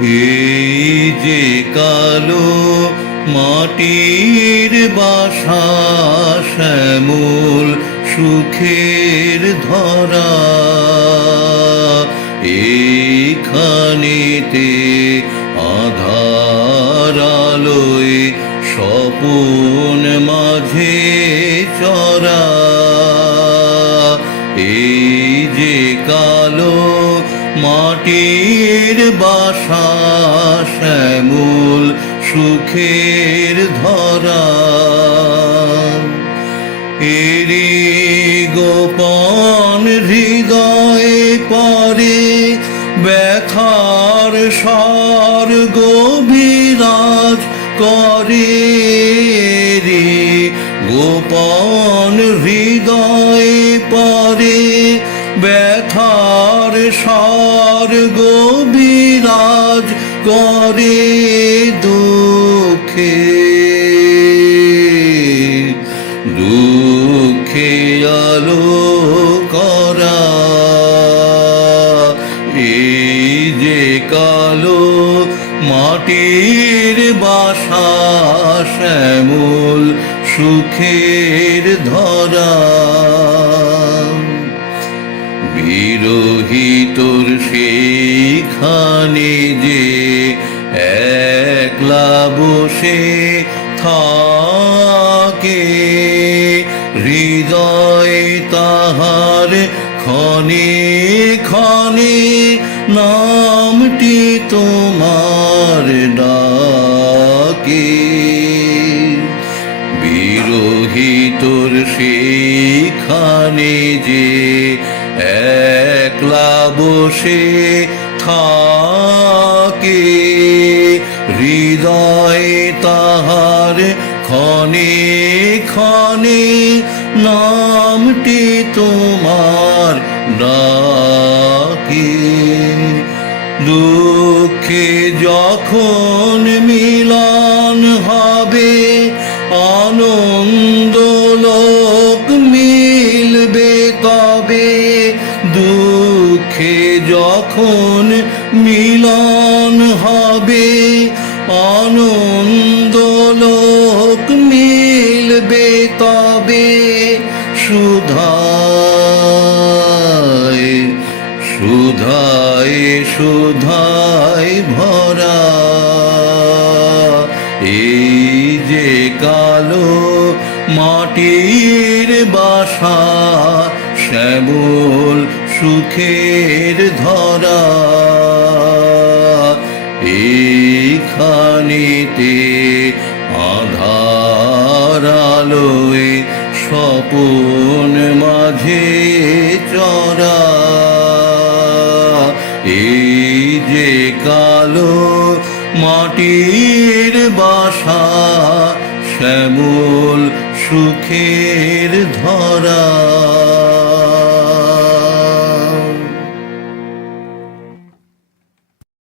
এই যে কালো মাটির বাসা, শ্যামল সুখের ধরা, এইখানেতে আধার আলোয় স্বপন মাঝে চরা। এই যে কালো মাটির বাসা, শ্যামল সুখের ধরা, এরি গোপন হৃদয়ে পরে ব্যথার স্বর্গ বিরাজ করে। রে গোপন হৃদয়ে পরে ব্যথার স্বর্গ বিরাজ করে। দুঃখে দুঃখে আলো করা, এই যে কালো মাটির বাসা, শ্যামল সুখের ধরা। বিরহিতর সেইখানে যে একলা বসে থাকে, হৃদয় তাহার ক্ষণে ক্ষণে নামটি তোমার ডাকে। বিরহিতর সেইখানে যে একলা বসে থাকে, হৃদয় তাহার ক্ষণে ক্ষণে নামটি তোমার ডাকে। দুঃখে যখন মিলন হবে, আনন্দ লোক মিলবে তবে। দুঃখে যখন মিলন হবে, আনন্দ লোক মিলবে তবে। সুধায় সুধায় সুধায় ভরা, এই যে কালো মাটির বাসা, শ্যামল সুখের ধরা। এইখানেতে আধার আলোয় স্বপন মাঝে চরা। এই যে কালো মাটির বাসা, শ্যামল সুখের ধরা।